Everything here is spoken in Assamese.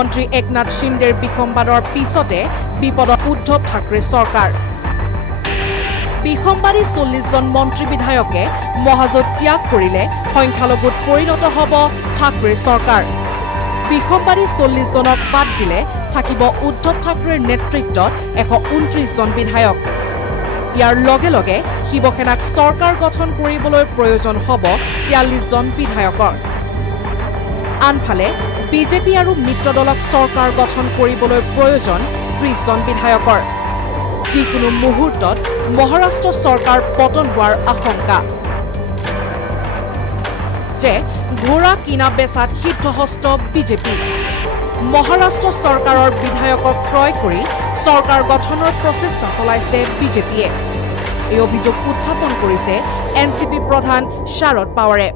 মন্ত্ৰী একনাথ শিন্দেৰ বিসম্বাদৰ পিছতে বিপদত উদ্ধৱ ঠাকৰে চৰকাৰ বিসম্বাদী 40 জন মন্ত্ৰী বিধায়কে মহাজোঁট ত্যাগ কৰিলে সংখ্যালঘুত পৰিণত হ'ব ঠাকৰে চৰকাৰ বিসম্বাদী 40 জনক বাদ দিলে থাকিব উদ্ধৱ ঠাকৰেৰ নেতৃত্বত 129 জন বিধায়ক ইয়াৰ লগে লগে শিৱসেনাক চৰকাৰ গঠন কৰিবলৈ প্ৰয়োজন হ'ব 43 জন বিধায়কৰ আনফালে বিজেপি আৰু মিত্ৰ দলক চৰকাৰ গঠন কৰিবলৈ প্ৰয়োজন 30 জন বিধায়কৰ যিকোনো মুহূৰ্তত মহাৰাষ্ট্ৰ চৰকাৰ পতন হোৱাৰ আশংকা যে ঘোঁৰা কিনা বেচাত সিদ্ধহস্ত বিজেপি মহাৰাষ্ট্ৰ চৰকাৰৰ বিধায়কক ক্ৰয় কৰি চৰকাৰ গঠনৰ প্ৰচেষ্টা চলাইছে বিজেপিয়ে এই অভিযোগ উত্থাপন কৰিছে এনচিপি প্ৰধান শাৰদ পাৱাৰে